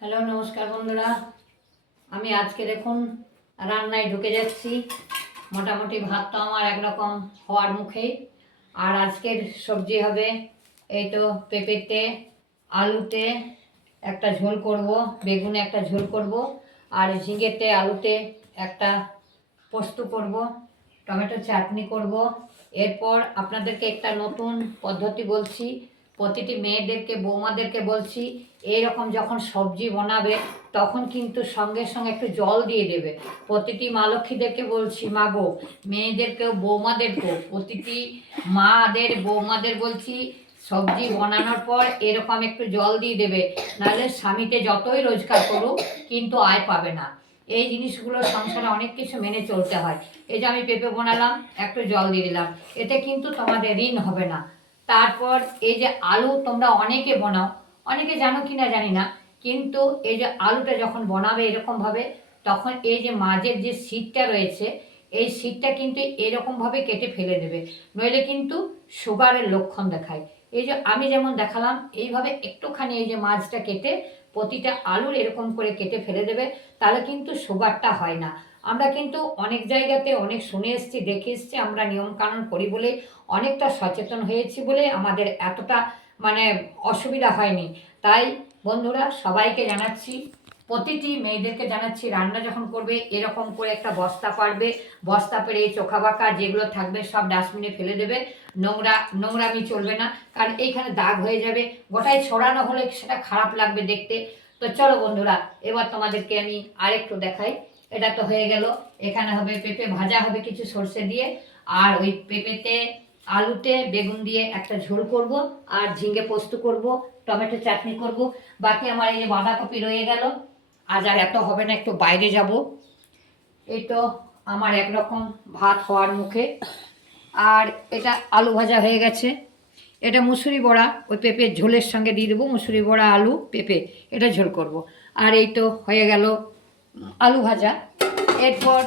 Hello নমস্কার বন্ধুরা, আমি আজকে দেখুন রান্নায় ঢুকে যাচ্ছি। মোটামুটি ভাত তো আমার একরকম হওয়ার মুখেই। আর আজকের সবজি হবে এই তো পেঁপেতে আলুতে একটা ঝোল করব, বেগুনে একটা ঝোল করব, আর ঝিঙেতে আলুতে একটা পোস্ত করব, টমেটো চাটনি করব। এরপর আপনাদেরকে একটা নতুন পদ্ধতি বলছি, প্রতিটি মেয়েদেরকে বৌমাদেরকে বলছি, এইরকম যখন সবজি বানাবে তখন কিন্তু সঙ্গে সঙ্গে একটু জল দিয়ে দেবে। প্রতিটি মা লক্ষ্মীদেরকে বলছি, মা গো, মেয়েদেরকেও বৌমাদেরকেও, প্রতিটি মাদের বৌমাদের বলছি, সবজি বানানোর পর এরকম একটু জল দিয়ে দেবে, নাহলে স্বামীতে যতই রোজগার করুক কিন্তু আয় পাবে না। এই জিনিসগুলো সংসারে অনেক কিছু মেনে চলতে হয়। এই যে আমি পেঁপে বানালাম, একটু জল দিয়ে দিলাম, এতে কিন্তু তোমাদের ঋণ হবে না। তারপর এই যে আলু তোমরা অনেকে বানাও, অনেকে জানো কি না জানি না, কিন্তু এই যে আলুটা যখন বানাবে এরকমভাবে, তখন এই যে মাঝের যে সিটটা রয়েছে, এই সিটটা কিন্তু এরকমভাবে কেটে ফেলে দেবে, নইলে কিন্তু সুগারের লক্ষণ দেখায়। এই যে আমি যেমন দেখালাম এইভাবে একটুখানি এই যে মাছটা কেটে প্রতিটা আলুর এরকম করে কেটে ফেলে দেবে, তাহলে কিন্তু সুগারটা হয় না। আমরা কিন্তু অনেক জায়গাতে অনেক শুনে এসেছি, দেখে এসেছি, আমরা নিয়মকানুন করি বলে, অনেকটা সচেতন হয়েছি বলে আমাদের এতটা মানে অসুবিধা হয়নি। তাই বন্ধুরা সবাইকে জানাচ্ছি, প্রতিটি মেয়েদেরকে জানাচ্ছি, রান্না যখন করবে এরকম করে একটা বস্তা পারবে, বস্তা পেরে এই চোখা বাঁকা যেগুলো থাকবে সব ডাস্টবিনে ফেলে দেবে। নোংরামি চলবে না, কারণ এইখানে দাগ হয়ে যাবে, গোটায় ছড়ানো হলে সেটা খারাপ লাগবে দেখতে। তো চলো বন্ধুরা, এবার তোমাদেরকে আমি আরেকটু দেখাই। এটা তো হয়ে গেল, এখানে হবে পেঁপে ভাজা হবে কিছু সর্ষে দিয়ে, আর ওই পেঁপেতে আলুতে বেগুন দিয়ে একটা ঝোল করব, আর ঝিঙে পোস্ত করব, টমেটো চাটনি করব। বাকি আমার এই যে বাঁধাকপি রয়ে গেল। আজ আর এত হবে না, একটু বাইরে যাব। এই তো আমার একরকম ভাত হওয়ার মুখে। আর এটা আলু ভাজা হয়ে গেছে, এটা মুসুরি বড়া ওই পেঁপের ঝোলের সঙ্গে দিয়ে দেবো, মুসুরি বড়া আলু পেঁপে এটা ঝোল করব। আর এই তো হয়ে গেল আলু ভাজা। এরপর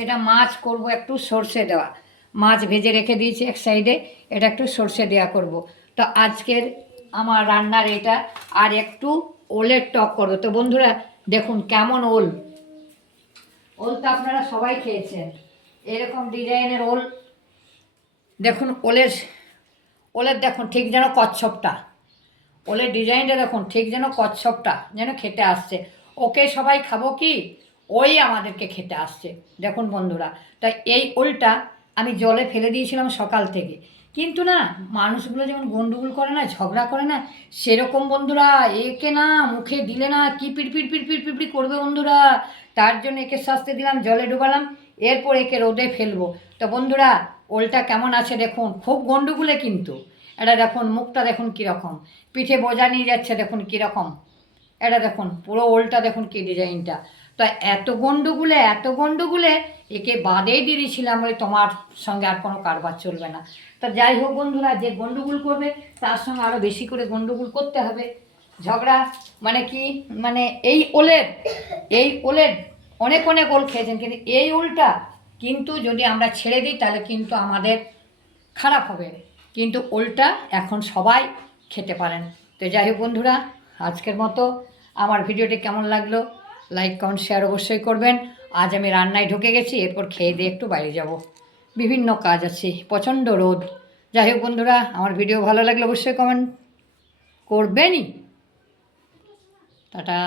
এটা মাছ করব একটু সর্ষে দেওয়া, মাছ ভেজে রেখে দিয়েছি এক সাইডে, এটা একটু সর্ষে দেওয়া করব। তো আজকের আমার রান্নার এটা। আর একটু ওলের টক করবো। তো বন্ধুরা দেখুন কেমন ওল, ওল তো আপনারা সবাই খেয়েছেন, এরকম ডিজাইনের ওল দেখুন। ওলের ওলের দেখুন ঠিক যেন কচ্ছপটা, ওলের ডিজাইনটা দেখুন ঠিক যেন কচ্ছপটা যেন খেতে আসছে। ওকে সবাই খাবো কি, ওই আমাদেরকে খেতে আসছে। দেখুন বন্ধুরা, তাই এই ওলটা আমি জলে ফেলে দিয়েছিলাম সকাল থেকে, কিন্তু না, মানুষগুলো যেমন গন্ডগোল করে না, ঝগড়া করে না, সেরকম বন্ধুরা একে না মুখে দিলে না কি পিড়পিড় পিড়পিড় পিড়পিড় করবে বন্ধুরা। তার জন্য একে শাস্তি দিলাম, জলে ডুবালাম, এরপর একে রোদে ফেলবো। তো বন্ধুরা ওলটা কেমন আছে দেখুন, খুব গন্ডগোলে কিন্তু। এটা দেখুন মুখটা দেখুন কীরকম, পিঠে বোঝা নিয়ে যাচ্ছে দেখুন কীরকম। এটা দেখুন পুরো ওলটা দেখুন কী ডিজাইনটা। তো এত গন্ডগোলে একে বাদেই দিয়ে দিয়েছিলাম, ওই তোমার সঙ্গে আর কোনো কারবার চলবে না। তা যাই হোক বন্ধুরা, যে গন্ডগোল করবে তার সঙ্গে আরও বেশি করে গন্ডগোল করতে হবে। ঝগড়া মানে কি, মানে এই ওলের অনেক অনেক ওল খেয়েছেন, কিন্তু এই ওলটা কিন্তু যদি আমরা ছেড়ে দিই তাহলে কিন্তু আমাদের খারাপ হবে। কিন্তু ওলটা এখন সবাই খেতে পারেন। তো যাই হোক বন্ধুরা, আজকের মতো আমার ভিডিওটি কেমন লাগলো, লাইক কমেন্ট শেয়ার অবশ্যই করবেন। আজ আমি রান্নায় ঢুকে গেছি, এরপর খেয়ে দিয়ে একটু বাইরে যাব, বিভিন্ন কাজ আছে, প্রচণ্ড রোদ। যাই হোক বন্ধুরা, আমার ভিডিও ভালো লাগলে অবশ্যই কমেন্ট করবেনই। টাটা।